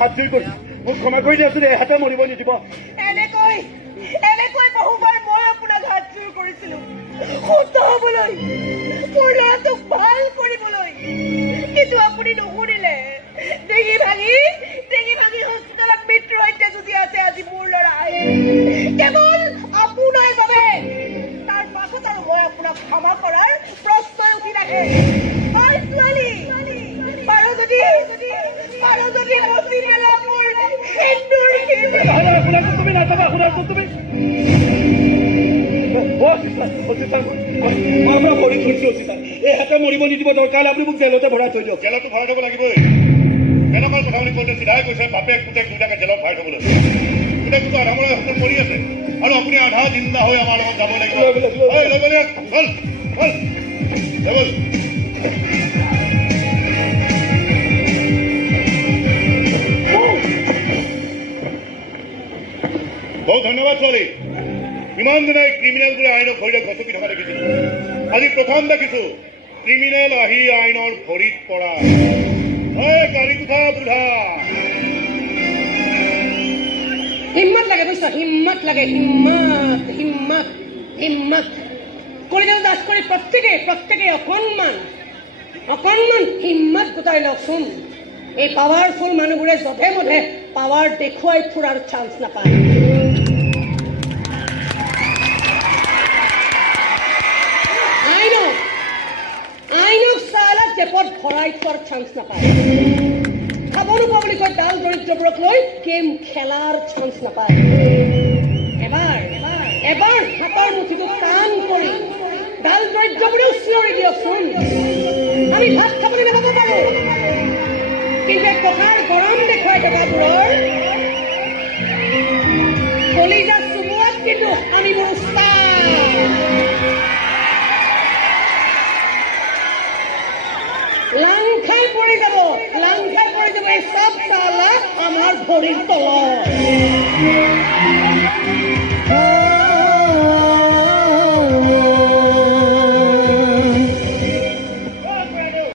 হাত জুই কৰিছো মোক ক্ষমা কৰি দিয়াচোন এহাতে মৰিব নিদিব এনেকৈ বহুবাৰ মই আপোনাক হাত জোৰ কৰিছিলো শুদ্ধ হবলৈ মোৰ ল'ৰাটোক ভাল কৰিবলৈ কিন্তু আপুনি নুশুনিলে ডিঙি ভাঙি হস্পিটেলত মৃত্যুৰ সৈতে যুঁজি আছে আজি মোৰ ল'ৰাই কেৱল আপোনাৰ বাবে তাৰ পাছত আৰু মই আপোনাক ক্ষমা কৰাৰ প্ৰশ্নই উঠি নাহে ছোৱালী পাৰো যদি মচি পেলা মোৰ হিন্দুৰ তুমি নাযাবা তুমি মই আপোনাৰ ভৰি ধৰিছো এহাতে মৰিব নিদিব দৰকাৰ আপুনি মোক জেলতে ভৰাই থৈ দিয়ক জেলতো ভৰাই থব লাগিবই কেনেকুৱা কথা বুলি কৈছে চিধাই কৈছে বাপেক পুতেক দুটাকে জেলত ভৰাই থবলৈ পুতেকটো আধা মৰা হোটেল মৰি আছে আৰু আপুনি আধা জিন্দা হৈ আমাৰ লগত যাব লাগিব বহুত ধন্যবাদ ছোৱালী ইমান দিনে ক্ৰিমিনেলবোৰে আইনক ভৰিৰে ঘচকি থকা দেখিছিলো আজি প্ৰথম দেখিছো ক্ৰিমিনেল আহি আইনৰ ভৰিত পৰা গাড়ী কোঠা বুঢ়া হিম্মত লাগে বুঝছো হিম্মত লাগে হিম্মত কলেজত দাস কৰি প্ৰত্যেকে অকণমান হিম্মত গোটাই লওকচোন এই পাৱাৰফুল মানুহবোৰে যধে মধে পাৱাৰ দেখুৱাই ফুৰাৰ চান্স নাপায় আইনক চালা জেপত ভৰাই থোৱাৰ চান্স নাপায় খাব নোপোৱা বুলি কয় ডাল দৰিদ্ৰবোৰক লৈ গেম খেলাৰ চান্স নাপায় এবাৰ হাতৰ মুঠিটো টান কৰি ডাল দৰিদ্ৰবোৰেও চিঞৰি দিয়কচোন আমি ভাত খাবলৈ নাপাব পাৰো কিন্তু টকাৰ গৰম দেখুৱাই টকাবোৰৰ কলিজা চুমুৱাত কিন্তু আমি মোৰ লাং খাই পৰি যাব এই চব চালা আমাৰ ভৰিৰ তলত